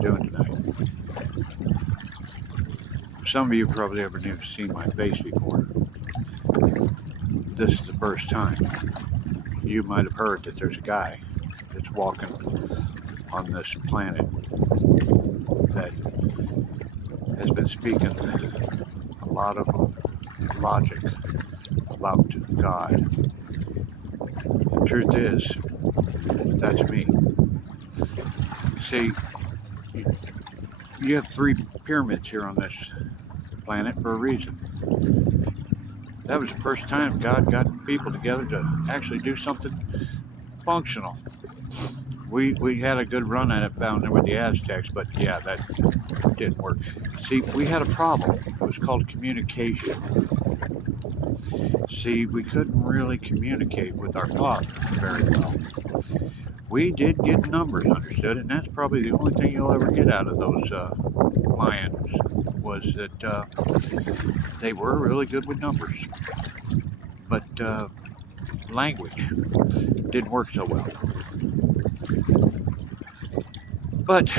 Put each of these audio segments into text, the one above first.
you doing tonight? Some of you probably ever seen my face before. This is the first time. You might have heard that there's a guy that's walking on this planet that has been speaking a lot of logic about God. The truth is, that's me. See, you have 3 pyramids here on this planet for a reason. That was the first time God got people together to actually do something functional. We had a good run at it down there with the Aztecs, but yeah, that didn't work. See, we had a problem. It was called communication. See, we couldn't really communicate with our thoughts very well. We did get numbers understood, and that's probably the only thing you'll ever get out of those Mayans, was that they were really good with numbers. But language didn't work so well. But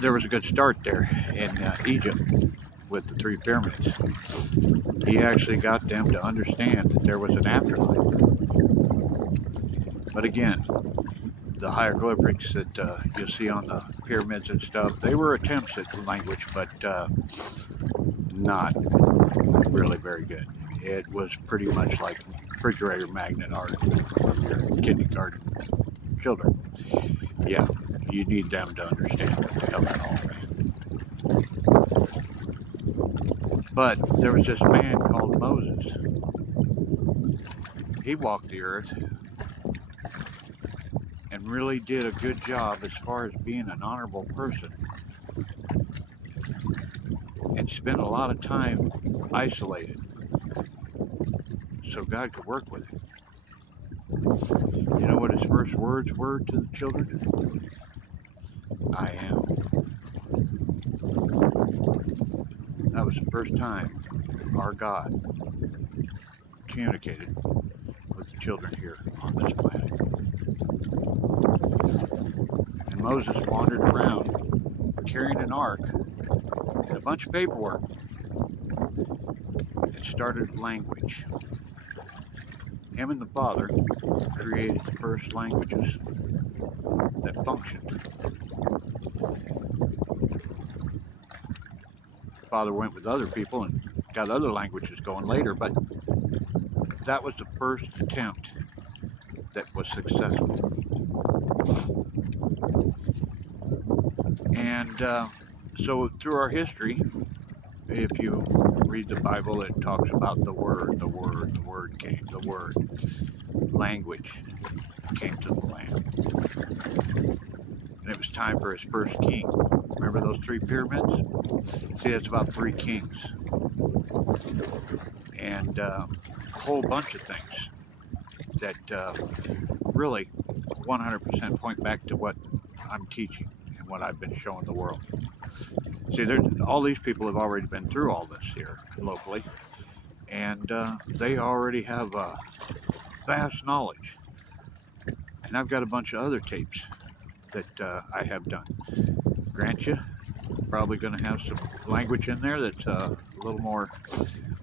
there was a good start there in Egypt with the 3 pyramids. He actually got them to understand that there was an afterlife. But again, the hieroglyphics that you'll see on the pyramids and stuff, they were attempts at language, but not really very good. It was pretty much like refrigerator magnet art from your kindergarten children. Yeah, you need them to understand what the hell that all means. But there was this man called Moses. He walked the earth and really did a good job as far as being an honorable person, and spent a lot of time isolated so God could work with him. You know what his first words were to the children? I am. That was the first time our God communicated with the children here on this planet. And Moses wandered around carrying an ark and a bunch of paperwork and started language. Him and the Father created the first languages that functioned. The Father went with other people and got other languages going later, but that was the first attempt that was successful. And so through our history, if you read the Bible, it talks about the Word came, the Word, language came to the land. And it was time for his first king. Remember those 3 pyramids? See, that's about 3 kings. And a whole bunch of things that really 100% point back to what I'm teaching and what I've been showing the world. See, all these people have already been through all this here locally, and they already have vast knowledge. And I've got a bunch of other tapes that I have done. Grant you, probably going to have some language in there that's a little more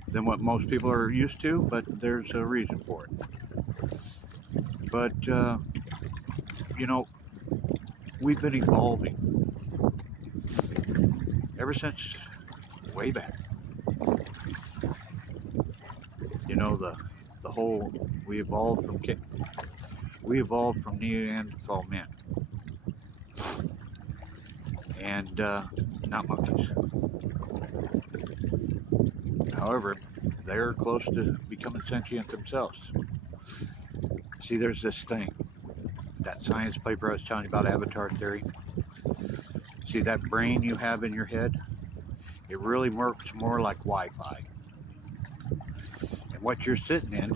than what most people are used to, but there's a reason for it. But, you know, we've been evolving ever since way back. You know, the whole, we evolved from Neanderthal men, and not monkeys. However, they're close to becoming sentient themselves. See, there's this thing, that science paper I was telling you about, Avatar theory. See, that brain you have in your head, it really works more like Wi-Fi. And what you're sitting in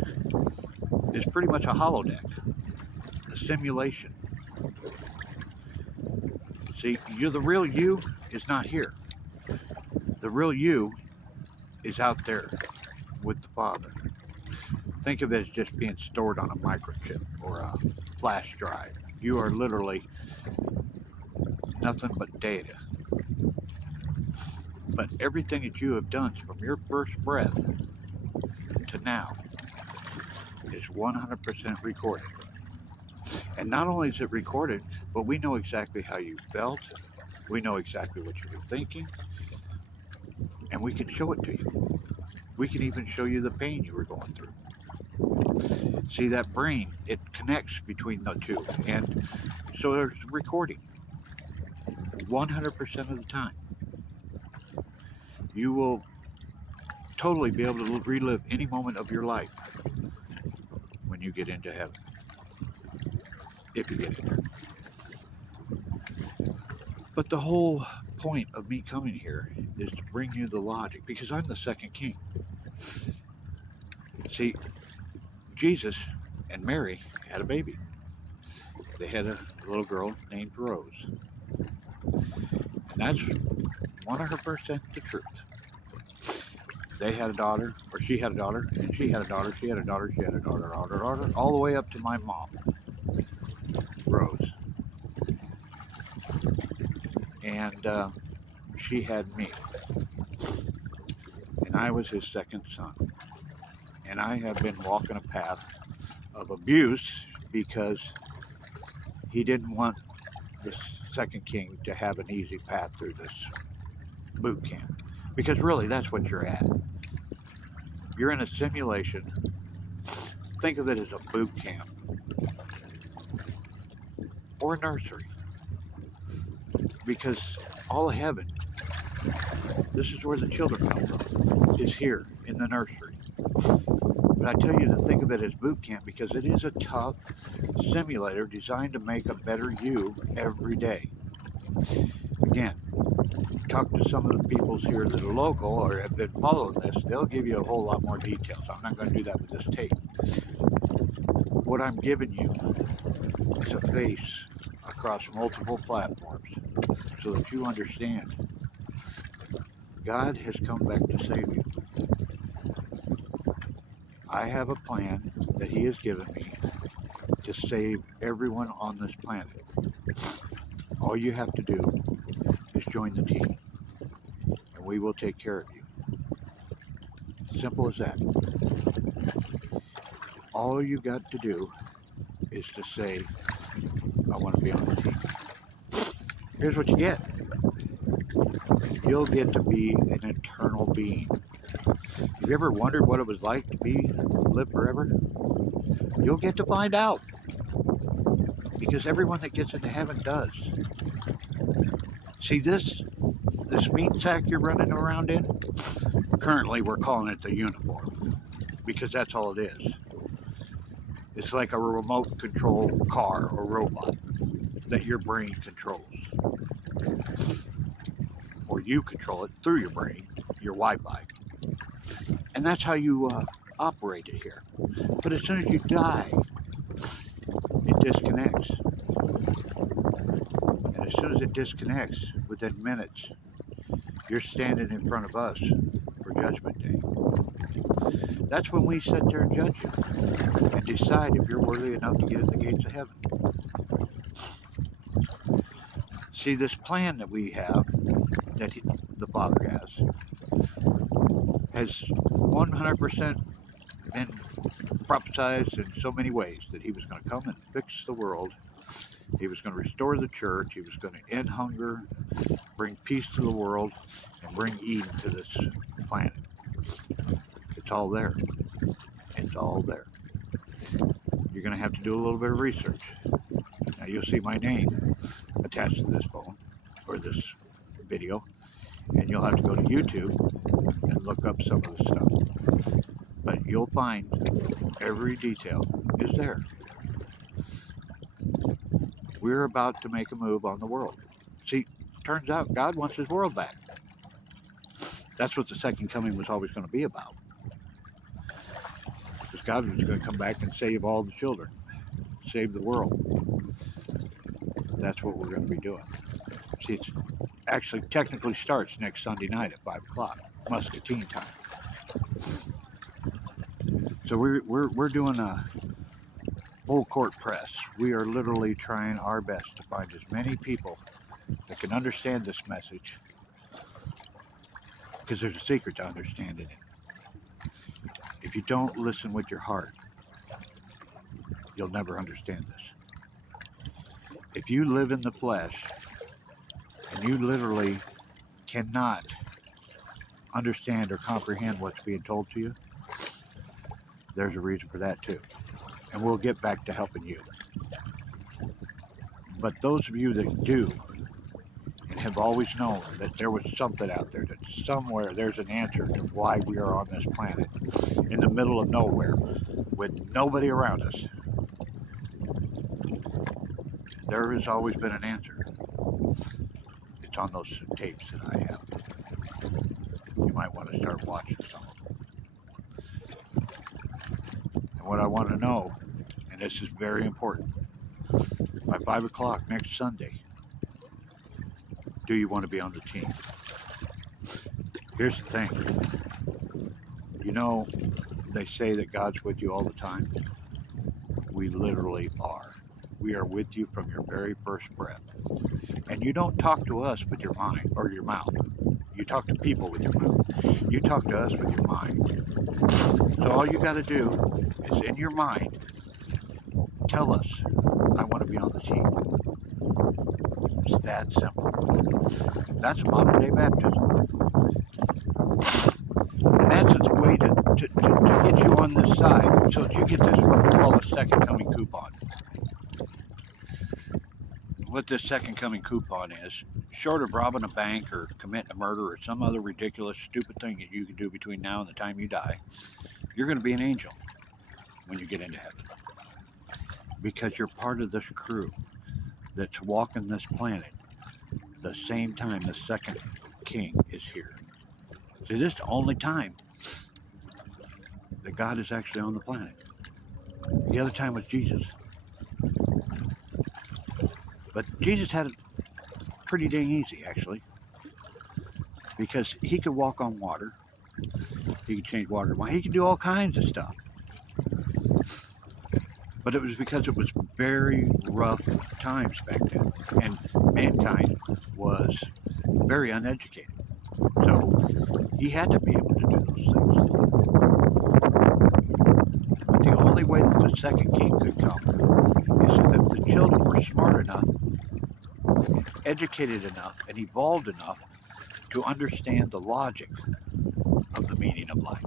is pretty much a holodeck, a simulation. See, the real you is not here. The real you is out there with the Father. Think of it as just being stored on a microchip or a flash drive. You are literally nothing but data. But everything that you have done from your first breath to now is 100% recorded. And not only is it recorded, but we know exactly how you felt. We know exactly what you were thinking, and we can show it to you. We can even show you the pain you were going through. See, that brain, it connects between the two. And so there's recording 100% of the time. You will totally be able to relive any moment of your life when you get into heaven, if you get in there. But the whole point of me coming here is to bring you the logic, because I'm the second king. See, Jesus and Mary had a baby. They had a little girl named Rose. And that's 100% the truth. They had a daughter, or she had a daughter, and she had a daughter, she had a daughter, she had a daughter, all the way up to my mom, Rose. And she had me. And I was his second son. And I have been walking a path of abuse because he didn't want the second king to have an easy path through this boot camp. Because really, that's what you're at. You're in a simulation. Think of it as a boot camp or a nursery. Because all of heaven, this is where the children come from, is here in the nursery. But I tell you to think of it as boot camp because it is a tough simulator designed to make a better you every day. Again, talk to some of the peoples here that are local or have been following this, they'll give you a whole lot more details. I'm not going to do that with this tape. What I'm giving you is a face across multiple platforms so that you understand God has come back to save you. I have a plan that He has given me to save everyone on this planet. All you have to do is join the team, and we will take care of you. Simple as that. All you got to do is to say, I want to be on the team. Here's what you get. You'll get to be an eternal being. Have you ever wondered what it was like to live forever? You'll get to find out. Because everyone that gets into heaven does. See this meat sack you're running around in? Currently we're calling it the uniform. Because that's all it is. It's like a remote control car or robot that your brain controls. Or you control it through your brain, your Wi-Fi. And that's how you operate it here. But as soon as you die, it disconnects. And as soon as it disconnects, within minutes, you're standing in front of us for Judgment Day. That's when we sit there and judge you and decide if you're worthy enough to get in the gates of heaven. See, this plan that we have, that the Father has 100% been prophesied in so many ways that He was going to come and fix the world. He was going to restore the church. He was going to end hunger, bring peace to the world, and bring Eden to this planet. It's all there. It's all there. You're going to have to do a little bit of research. Now you'll see my name attached to this phone or this video, and you'll have to go to YouTube and look up some of the stuff. But you'll find every detail is there. We're about to make a move on the world. See, turns out God wants His world back. That's what the second coming was always going to be about. Because God was going to come back and save all the children, save the world. That's what we're going to be doing. See, it actually technically starts next Sunday night at 5 o'clock, Muscatine time. So we're doing a full court press. We are literally trying our best to find as many people that can understand this message Because there's a secret to understanding it. If you don't listen with your heart, you'll never understand this. If you live in the flesh and you literally cannot understand or comprehend what's being told to you, there's a reason for that too. And we'll get back to helping you. But those of you that do and have always known that there was something out there, that somewhere there's an answer to why we are on this planet in the middle of nowhere with nobody around us, there has always been an answer. It's on those tapes that I have. You might want to start watching some of them. And what I want to know, and this is very important, by 5 o'clock next Sunday, do you want to be on the team? Here's the thing. You know, they say that God's with you all the time. We literally are. We are with you from your very first breath. And you don't talk to us with your mind or your mouth. You talk to people with your mouth. You talk to us with your mind. So all you got to do is in your mind, tell us, I want to be on the team. It's that simple. That's modern day baptism. And that's its way to get you on this side so that you get this what we call a second coming coupon. What this second coming coupon is, short of robbing a bank or committing a murder or some other ridiculous, stupid thing that you can do between now and the time you die, you're going to be an angel when you get into heaven. Because you're part of this crew that's walking this planet the same time the second king is here. See, this is the only time that God is actually on the planet. The other time was Jesus. But Jesus had it pretty dang easy, actually, because he could walk on water, he could change water to wine, he could do all kinds of stuff. But it was because it was very rough times back then, and mankind was very uneducated. So he had to be able to do those things. But the only way that the second king could come is that the children were smart enough, educated enough, and evolved enough to understand the logic of the meaning of life.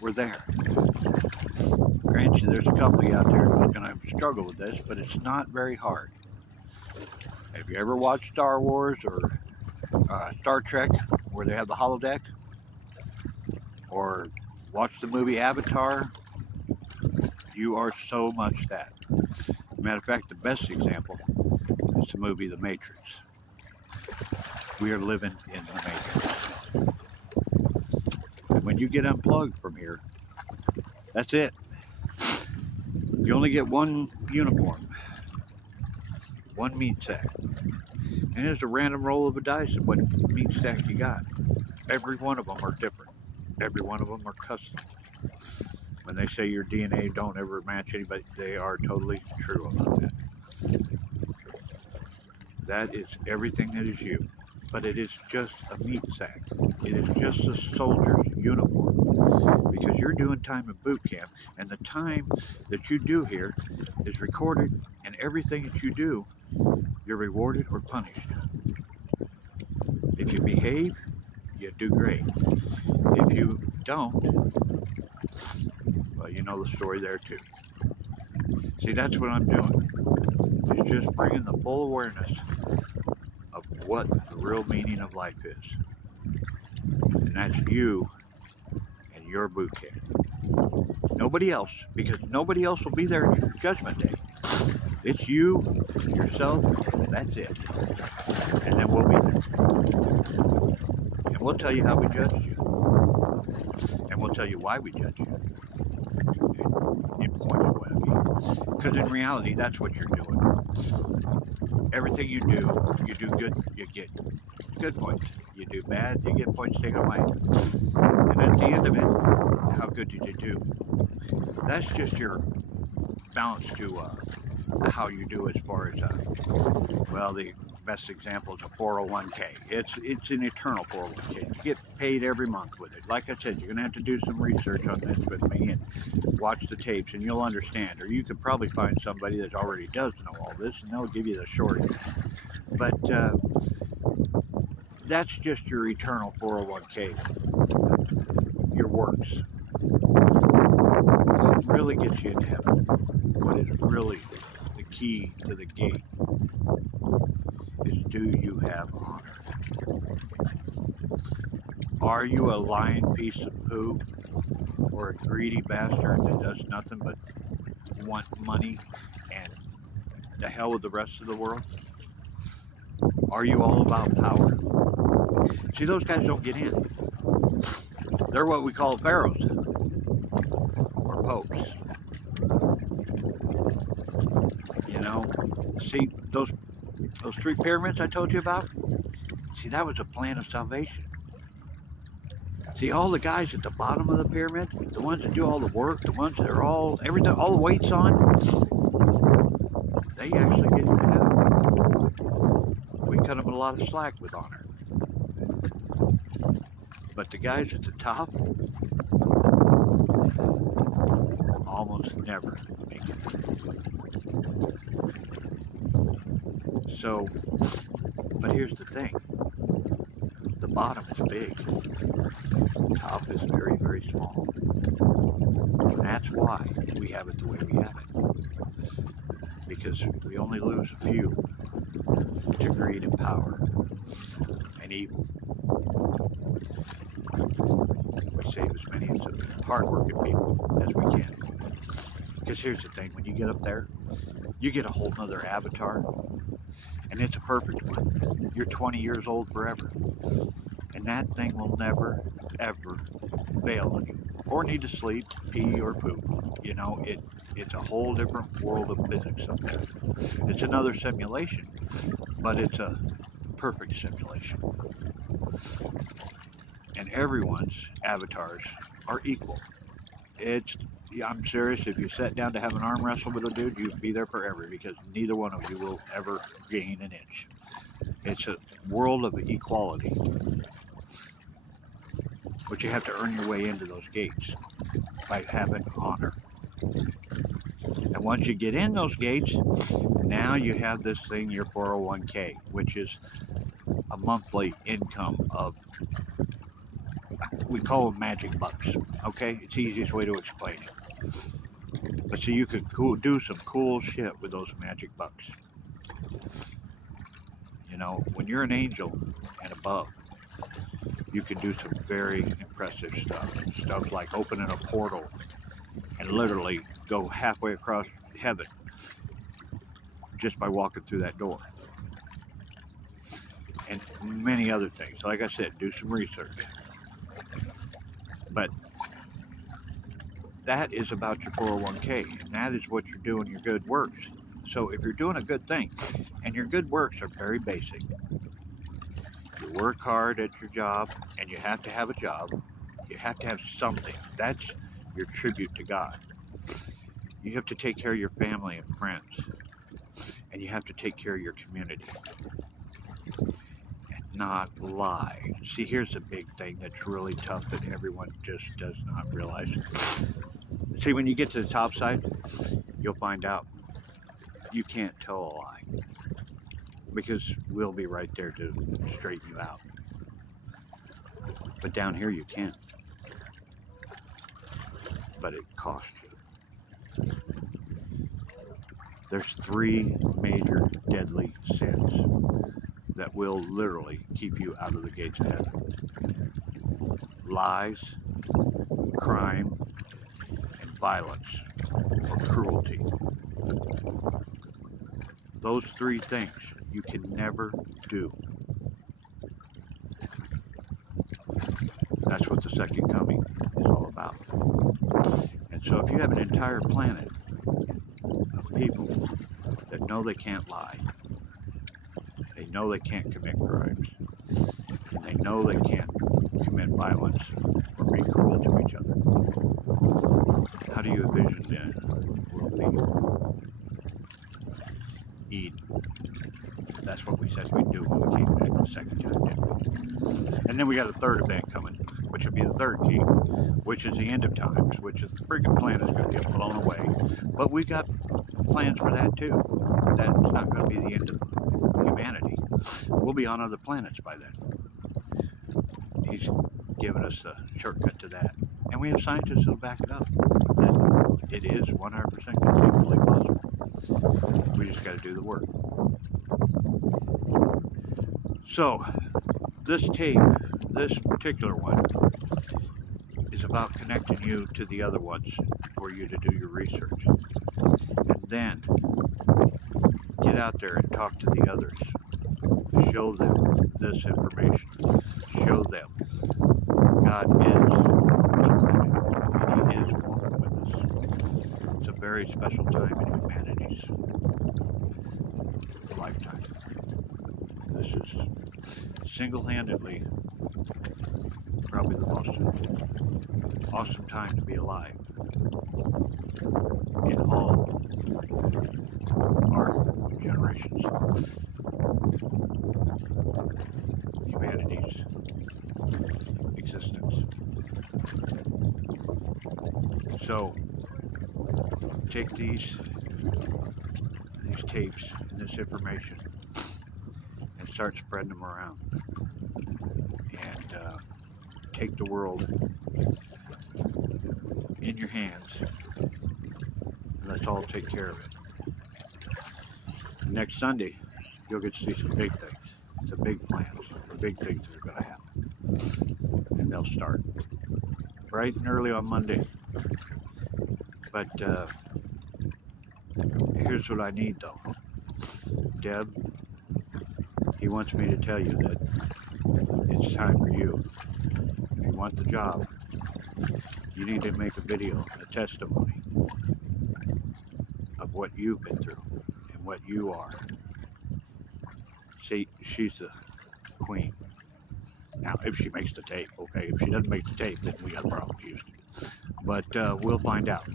We're there. Granted, there's a couple of you out there who's going to struggle with this, but it's not very hard. Have you ever watched Star Wars or Star Trek, where they have the holodeck? Or watched the movie Avatar? You are so much that. Matter of fact, the best example is the movie The Matrix. We are living in the Matrix. And when you get unplugged from here, that's it. You only get one uniform, one meat sack. And it's a random roll of a dice of what meat sack you got. Every one of them are different. Every one of them are custom. When they say your DNA don't ever match anybody, they are totally true about that. That is everything that is you. But it is just a meat sack. It is just a soldier's uniform. Because you're doing time in boot camp, and the time that you do here is recorded, and everything that you do, you're rewarded or punished. If you behave, you do great. If you don't, well, you know the story there too. See, that's what I'm doing. It's just bringing the full awareness of what the real meaning of life is. And that's you and your boot camp. Nobody else, because nobody else will be there at your judgment day. It's you, yourself, that's it. And then we'll be there. And we'll tell you how we judge you. And we'll tell you why we judge you. In point of view. Because in reality, that's what you're doing. Everything you do good, you get good points. You do bad, you get points taken away. And at the end of it, how good did you do? That's just your balance to how you do as far as, well, the best example is a 401k. It's an eternal 401k. You get paid every month with it. Like I said, you're gonna have to do some research on this with me and watch the tapes, and you'll understand. Or you could probably find somebody that already does know all this, and they'll give you the short. But that's just your eternal 401k. Your works. What really gets you into heaven? What is really the key to the gate? Is, do you have honor? Are you a lying piece of poo or a greedy bastard that does nothing but want money and the hell with the rest of the world? Are you all about power? See, those guys don't get in. They're what we call pharaohs or popes. You know, see those 3 pyramids I told you about? See, that was a plan of salvation. See, all the guys at the bottom of the pyramid, the ones that do all the work, the ones that are all the weights on, they actually get into heaven. We cut them a lot of slack with honor. But the guys at the top almost never make it. So, but here's the thing. The bottom is big. The top is very, very small. And that's why we have it the way we have it. Because we only lose a few to greed and power and evil. We save as many of the hard-working people as we can. Because here's the thing, when you get up there, you get a whole nother avatar, and it's a perfect one. You're 20 years old forever. And that thing will never, ever fail on you. Or need to sleep, pee, or poop. You know, it's a whole different world of physics up there. It's another simulation, but it's a perfect simulation. And everyone's avatars are equal. I'm serious, if you sat down to have an arm wrestle with a dude, you'd be there forever, because neither one of you will ever gain an inch. It's a world of equality. But you have to earn your way into those gates by having honor. And once you get in those gates, now you have this thing, your 401k, which is a monthly income of, we call them magic bucks, okay? It's the easiest way to explain it. But so you could do some cool shit with those magic bucks. You know, when you're an angel and above, you can do some very impressive stuff. Stuff like opening a portal and literally go halfway across heaven just by walking through that door. And many other things. Like I said, do some research. But that is about your 401k, and that is what you're doing your good works. So if you're doing a good thing, and your good works are very basic, you work hard at your job, and you have to have a job. You have to have something. That's your tribute to God. You have to take care of your family and friends, and you have to take care of your community. Not lie. See, here's the big thing that's really tough that everyone just does not realize. See, when you get to the top side, you'll find out you can't tell a lie, because we'll be right there to straighten you out. But down here you can. But it costs you. There's 3 major deadly sins that will literally keep you out of the gates of heaven. Lies, crime, and violence or cruelty. Those 3 things you can never do. That's what the second coming is all about. And so if you have an entire planet of people that know they can't lie, they know they can't commit crimes, and they know they can't commit violence or be cruel to each other, how do you envision the world being? Eden. That's what we said we'd do when we came back the second time, didn't we? And then we got a third event coming, which would be the third key, which is the end of times, which is the freaking planet is going to get blown away. But we got plans for that too. That's not going to be the end of humanity. We'll be on other planets by then. He's given us the shortcut to that. And we have scientists who'll back it up. That it is 100% conceivably possible. We just got to do the work. So, this tape, this particular one, is about connecting you to the other ones for you to do your research. And then, get out there and talk to the others. Show them this information. Show them God is and He is walking with us. It's a very special time in humanity's lifetime. This is single-handedly probably the most awesome time to be alive in all our generations. Humanity's existence. So, take these tapes and this information and start spreading them around. And take the world in your hands, and let's all take care of it. Next Sunday, you'll get to see some big things, some big plans, the big things that are going to happen. And they'll start bright and early on Monday. But here's what I need though. Deb, he wants me to tell you that it's time for you. If you want the job, you need to make a video, a testimony of what you've been through and what you are. See, she's the queen. Now, if she makes the tape, okay. If she doesn't make the tape, then we got a problem, Houston. But we'll find out.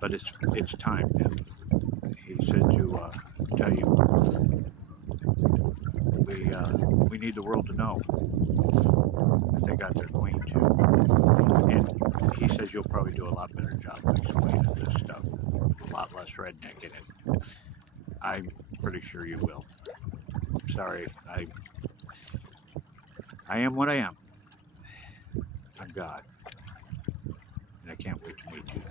But it's time now. He said to tell you we need the world to know that they got their queen too. And he says you'll probably do a lot better job of explaining this stuff. A lot less redneck in it. I'm pretty sure you will. Sorry, I am what I am. I'm God. And I can't wait to meet you.